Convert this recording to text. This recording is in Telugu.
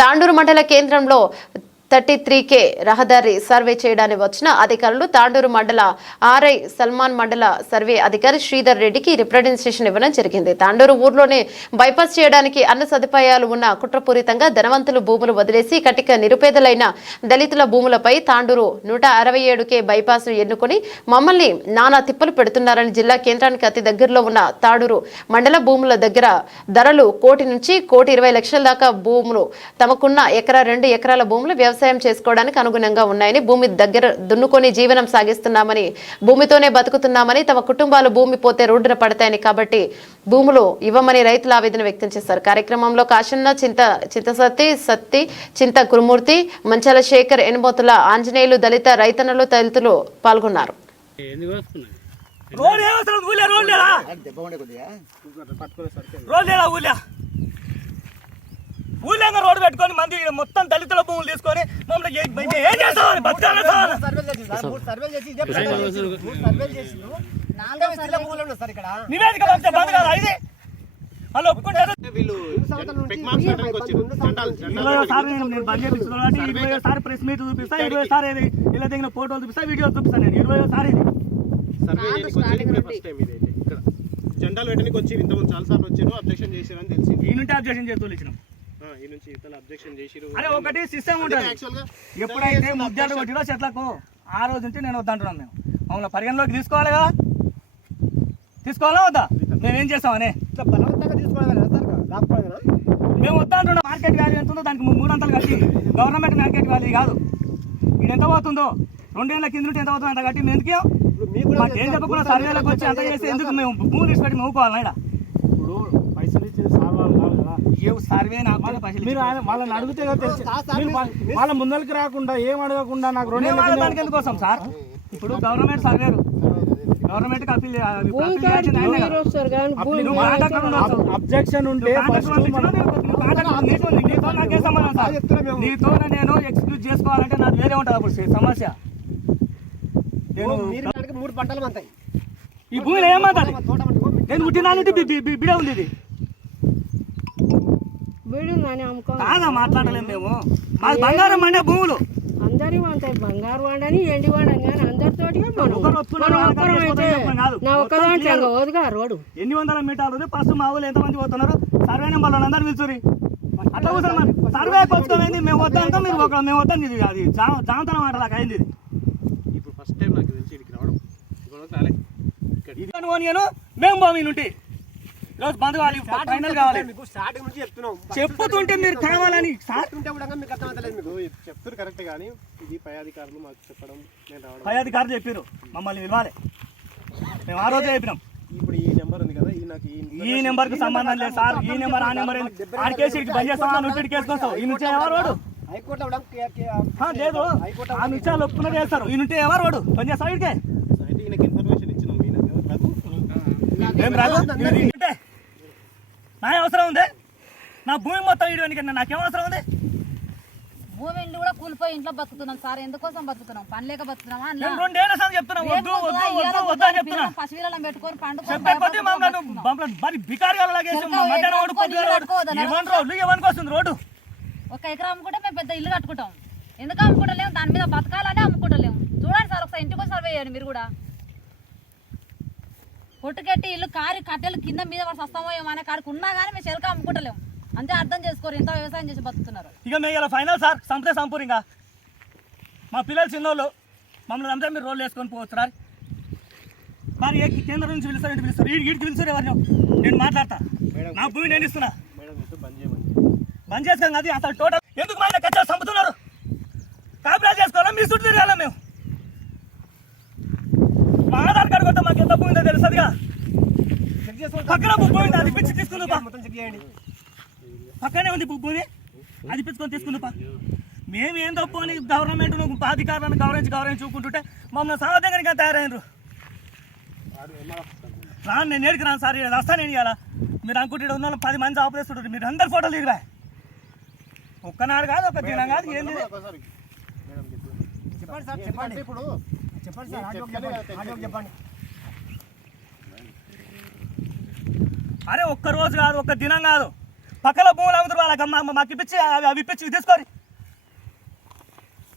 తాండూరు మండల కేంద్రంలో 33K రహదారి సర్వే చేయడానికి వచ్చిన అధికారులు తాండూరు మండల ఆర్ఐ సల్మాన్ మండల సర్వే అధికారి శ్రీధర్ రెడ్డికి రిప్రజెంటేషన్ ఇవ్వడం జరిగింది. తాండూరు ఊర్లోనే బైపాస్ చేయడానికి అన్ని సదుపాయాలు ఉన్న కుట్రపూరితంగా ధనవంతులు భూములు వదిలేసి కటిక నిరుపేదలైన దళితుల భూములపై తాండూరు 167K బైపాస్ ఎన్నుకొని మమ్మల్ని నానా తిప్పలు పెడుతున్నారని జిల్లా కేంద్రానికి అతి దగ్గరలో ఉన్న తాండూరు మండల భూముల దగ్గర ధరలు 1 కోటి నుంచి 1,20,00,000 దాకా భూములు తమకున్న ఎకరా 2 ఎకరాల భూములు వ్యవసాయం చేసుకోవడానికి అనుగుణంగా ఉన్నాయని, భూమి దగ్గర దున్నుకొని జీవనం సాగిస్తున్నామని, భూమితోనే బతుకుతున్నామని, తమ కుటుంబాలు భూమి పోతే రోడ్డున పడతాయని కాబట్టి భూములు ఇవ్వమని రైతులు ఆవేదన వ్యక్తం చేశారు. కార్యక్రమంలో కాశన్న, చింతసత్తి, చింత గురుమూర్తి, మంచాల శేఖర్, ఎనుబోతుల ఆంజనేయులు, దళిత రైతన్నలు తదితరులు పాల్గొన్నారు. ఊళ్ళంగా రోడ్డు పెట్టుకొని మంది మొత్తం దళితుల భూములు తీసుకొని మమ్మల్ని ఏం చేస్తామని నివేదిక పంపితే బంద్ కాదు ఇది వాళ్ళు ఒప్పుకుంటారు. 20 బంద్ చేపిస్తున్నాను అంటే 20 ప్రెస్ మీట్ చూపిస్తా, 20 ఇలా దిగిన ఫోటోలు చూపిస్తా, వీడియో చూపిస్తాను. నేను 20 జెండాలు పెట్టడానికి వచ్చి ఇంతకుముందు చాలా సార్లు వచ్చారు, అబ్జెక్షన్ చేశారని తెలిసింది. ఈ నుండి అబ్జెక్షన్ చేస్తూ ఇచ్చినాం. అరే ఒకటి సిస్టమ్ ఉంటుంది. ఎప్పుడైతే ముద్దాలు కొట్టిరో చెట్లకు ఆ రోజు నుంచి నేను వద్దంటున్నాను. మేము మమ్మల్ని పరిగణలోకి తీసుకోవాలిగా, తీసుకోవాలా వద్దా? మేమేం చేస్తామని మేము వద్దంటున్నాం. మార్కెట్ వాల్యూ ఎంత ఉందో దానికి 3 అంతలు కట్టి గవర్నమెంట్ మార్కెట్ వాల్యూ కాదు. ఇది ఎంత పోతుందో 2 ఏళ్ల కింద నుండి ఎంత అవుతుందో అంత కట్టి మేము ఎందుకు మాకు ఏం చెప్పకుండా సర్వేలకు వచ్చి అంత చేస్తే ఎందుకు మేము భూములు ఇచ్చి పెట్టి నవ్వుకోవాలి? పైసలు ఇచ్చేది సార్ వాళ్ళు కాదు కదా, సర్వే మీరు వాళ్ళని అడిగితే వాళ్ళ ముందరికి రాకుండా ఏం అడగకుండా నాకు 2 ఏళ్ళ దానికి ఎందుకోసం సార్? ఇప్పుడు గవర్నమెంట్ సర్వేరు గవర్నమెంట్ అబ్జెక్షన్ ఉంటే నీతో నేను ఎక్స్క్యూజ్ చేసుకోవాలంటే నాకు వేరే ఉంటుంది అప్పుడు సమస్య. నేను 3 పంటలు అంతాయి ఈ భూమిలో ఏమంటుంది? నేను పుట్టిన నుండి బిడ ఉంది. ఇది కాదా మాట్లాడలేము మేము. మాది బంగారం అంటే భూములు అందరి అంటాయి, బంగారు వండని ఎండి వండని కానీ అందరితోటి రోడ్డు 800 మీటర్లు. ఫస్ట్ మా ఊళ్ళు ఎంతమంది పోతున్నారు? సర్వే నెంబర్లో అందరు పిలుచురి. అట్లా కూర్చొని సర్వే వచ్చుకోమైంది. మేము వద్దాంతో మీరు మేము వద్దాం. ఇది అది జామతనం మాట నాకు అయింది. ఇప్పుడు ఫస్ట్ టైం నాకు తెలిసి ఇక్కడికి రావడం ఇది అనుకోని మేము బావి నుండి ఈరోజు బంద్ కావాలి, ఫైనల్ కావాలి. చెప్పుతుంటే మీరు కావాలని చెప్తారు కరెక్ట్, కానీ ఇది పై అధికారులు మాకు చెప్పడం, పై అధికారులు చెప్పారు మమ్మల్ని పిలవాలి. మేము ఆ రోజే చెప్పినాం. ఇప్పుడు ఈ నెంబర్ ఉంది కదా, ఈ నెంబర్ కు సంబంధం లేదు సార్. ఈ నెంబర్ ఆ నెంబర్ ఆ కేసు బంద్ చేస్తాం, నుండి కేసు వస్తాం. ఈ నుంచి ఎవరు రోడ్డు లేదు, ఆ నుంచి వాళ్ళు ఒప్పుకున్న చేస్తారు. ఈ నుంచి ఎవరు రోడ్డు బంద్ చేస్తాం. ఇడికే ఇన్ఫర్మేషన్ ఇచ్చినాం. నా అవసరం ఉంది? నా భూమి మొత్తం ఇవ్వడానికి నాకేం అవసరం ఉంది? భూమి ఇల్లు కూడా కూలిపోయి ఇంట్లో బతుకుతున్నాం సార్. ఎందుకోసం బతుకుతున్నాం? పని లేక బతుకుతున్నామా? 2 ఏళ్ళ సార్ చెప్తున్నా వద్దు వద్దు వద్దు వద్దు అని చెప్తున్నా. పసిపిల్లలను పెట్టుకొని రోడ్డు 1 ఎకరా అమ్ముకుంటే మేము పెద్ద ఇల్లు కట్టుకుంటాం. ఎందుకు అమ్ముకుంటలేము? దాని మీద బతకాలని అమ్ముకుంటలేము. చూడండి సార్, ఒకసారి ఇంటికి సర్వే చేయండి మీరు కూడా. కొట్టుకెట్టి ఇల్లు కారి కట్టెలు కింద మీద వాడు సస్తామో అనే కాడికి ఉన్నా కానీ మేము చెలక అమ్ముకుంటలేము. అంతే అర్థం చేసుకోరు. ఎంత వ్యవసాయం చేసి బతుకుతున్నారు. ఇక మేము ఫైనల్ సార్ సంపదే సంపూర్. ఇంకా మా పిల్లలు చిన్నోళ్ళు మమ్మల్ని అంతా మీరు రోడ్లు వేసుకొని పోతున్నారు. మరి కేంద్రం నుంచి పిలుస్తారు, ఇంటి పిలుస్తారు, వీడికి పిలుస్తారు. ఎవరిని నేను మాట్లాడతా. నా భూమి నేను ఇస్తున్నా. బంద్ చేసుకోం అది అసలు టోటల్. ఎందుకు మళ్ళీ కచ్చాలు చంపుతున్నారు? కాపీలా చేసుకోవాలా? మీ చుట్టూ తిరగాల మేము. మా ఆధార్ కార్డు కొత్త మాకు ఎంత భూమి ఉందో తెలుస్తుందిగా. పక్కన భూమి ఉంది, అది పిచ్చి తీసుకుందా? పక్కనే ఉంది భూమి, అది పిచ్చుకొని తీసుకుందా? మేము ఏం తప్పు అని గవర్నమెంట్ అధికారులను గౌరవించి చూకుంటుంటే మమ్మల్ని సావదంగా తయారైనరు. రాను నేను ఏడికి రాను సార్, వస్తాను నేను ఇవాళ. మీరు అనుకుంటే ఉన్న 10 మంది ఆపరేస్తుంటారు. మీరు అందరు ఫోటోలు దిగిరా. ఒక్కనాడు కాదు, ఒక దినం కాదు. ఏంది చెప్పండి సార్, చెప్పండి. ఇప్పుడు చెప్పండి సార్, చెప్పండి. అరే ఒక్క రోజు కాదు, ఒక్క దినం కాదు, పక్కల భూములు అమ్ముతారు వాళ్ళకి మాకు ఇప్పించి అవి ఇప్పించి తీసుకోరి